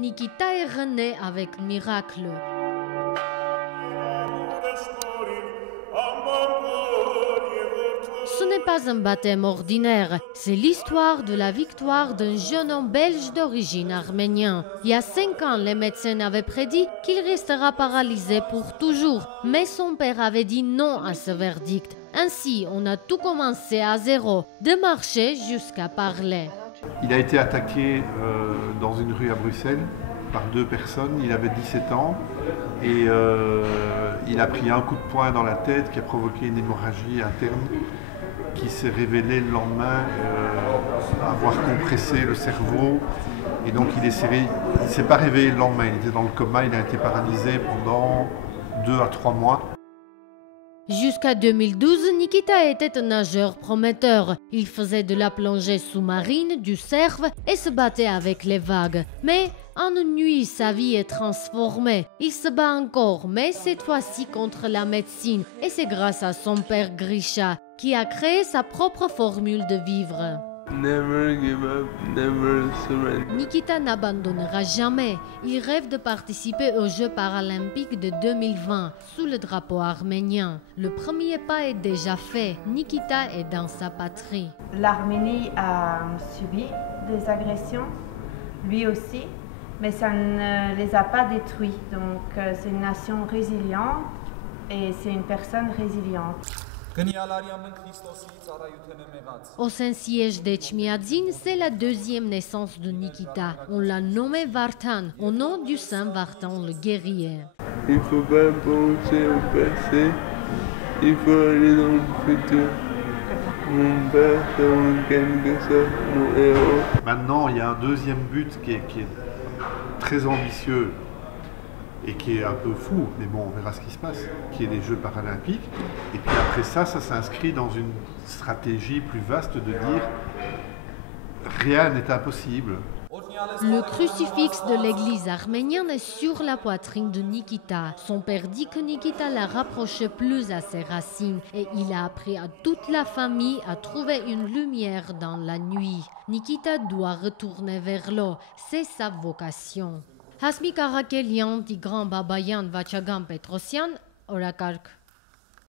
Nikita est rené avec miracle. Ce n'est pas un baptême ordinaire, c'est l'histoire de la victoire d'un jeune homme belge d'origine arménienne. Il y a 5 ans, les médecins avaient prédit qu'il restera paralysé pour toujours, mais son père avait dit non à ce verdict. Ainsi, on a tout commencé à zéro, de marcher jusqu'à parler. Il a été attaqué dans une rue à Bruxelles par 2 personnes, il avait 17 ans et il a pris un coup de poing dans la tête qui a provoqué une hémorragie interne qui s'est révélée le lendemain avoir compressé le cerveau et donc il ne s'est pas réveillé le lendemain, il était dans le coma, il a été paralysé pendant 2 à 3 mois. Jusqu'à 2012, Nikita était un nageur prometteur. Il faisait de la plongée sous-marine, du surf et se battait avec les vagues. Mais en une nuit, sa vie est transformée. Il se bat encore, mais cette fois-ci contre la médecine. Et c'est grâce à son père Grisha, qui a créé sa propre formule de vivre. Never give up, never surrender. Nikita n'abandonnera jamais. Il rêve de participer aux Jeux paralympiques de 2020 sous le drapeau arménien. Le premier pas est déjà fait. Nikita est dans sa patrie. L'Arménie a subi des agressions, lui aussi, mais ça ne les a pas détruits. Donc c'est une nation résiliente et c'est une personne résiliente. Au Saint-Siège d'Echmiadzin, c'est la 2e naissance de Nikita. On l'a nommé Vartan, au nom du Saint Vartan le guerrier. Il ne faut pas penser au passé, il faut aller dans le futur. Mon père, c'est en quelque sorte mon héros. Maintenant, il y a un deuxième but qui est très ambitieux et qui est un peu fou, mais bon, on verra ce qui se passe, qui est les Jeux paralympiques. Et puis après ça s'inscrit dans une stratégie plus vaste de dire rien n'est impossible. Le crucifix de l'église arménienne est sur la poitrine de Nikita. Son père dit que Nikita l'a rapproché plus à ses racines et il a appris à toute la famille à trouver une lumière dans la nuit. Nikita doit retourner vers l'eau, c'est sa vocation. Հասմիկ Աղաքելյան, Տիգրան Բաբայան, Վաչագան Պետրոսյան, օրակարգ։